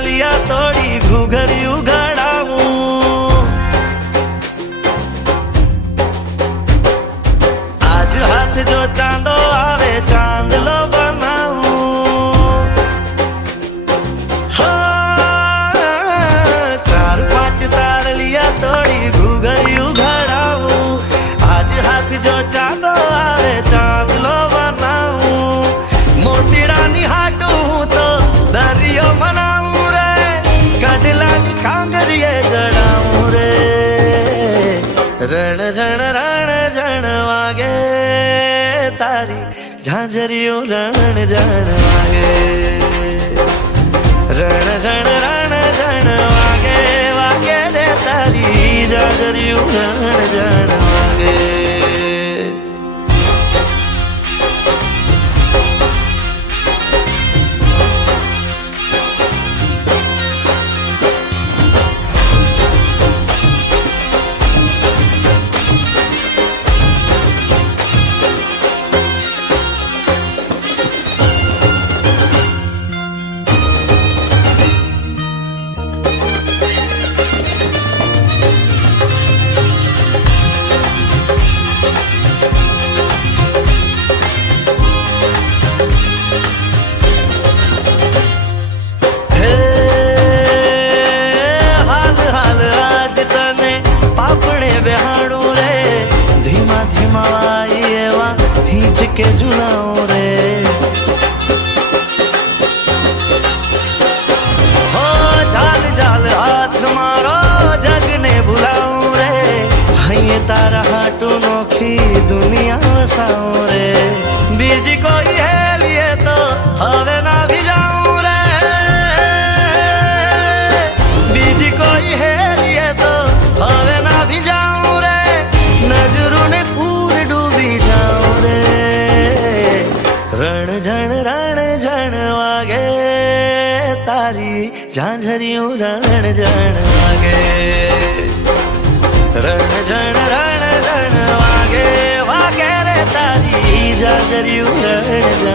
તારલિયા તોડી ઘૂઘર્યું ઘડાવું આજ હાથ જો ચાંદો આવે ચાંદલો બનાવું ચાર પાંચ તારલિયા તોડી ઘૂઘર્યું ઘડાવું આજ હાથ જો ચાંદો આવે ચાંદલો બનાવું મોતીડાની હાટું તો દરિયો મનાવું રે કડલાની કાંગરીએ જડાવું રે રણ જણ વાગે તારી ઝાંઝરીઓ રણ જણ વાગે રણ જણ વાગે વાગે રે તારી ઝાંઝરીઓ રણ જણ વાગે के झुलाओ रे हो जाल जाल हाथ मारो जग ने बुलाओ रे हये तारा हाटू नोखी दुनिया वसाओ रे बीज कोई है लिए तो हवे ना भी जाऊं रे बीज कोई है लिए तो हवे ना भी जाऊं रे नजरों ने पूरी डूबी जाऊं रे रण जण वागे तारी झांझरियों रण जण वागे रण जण वागे वागे रे तारी झांझरियों रण जण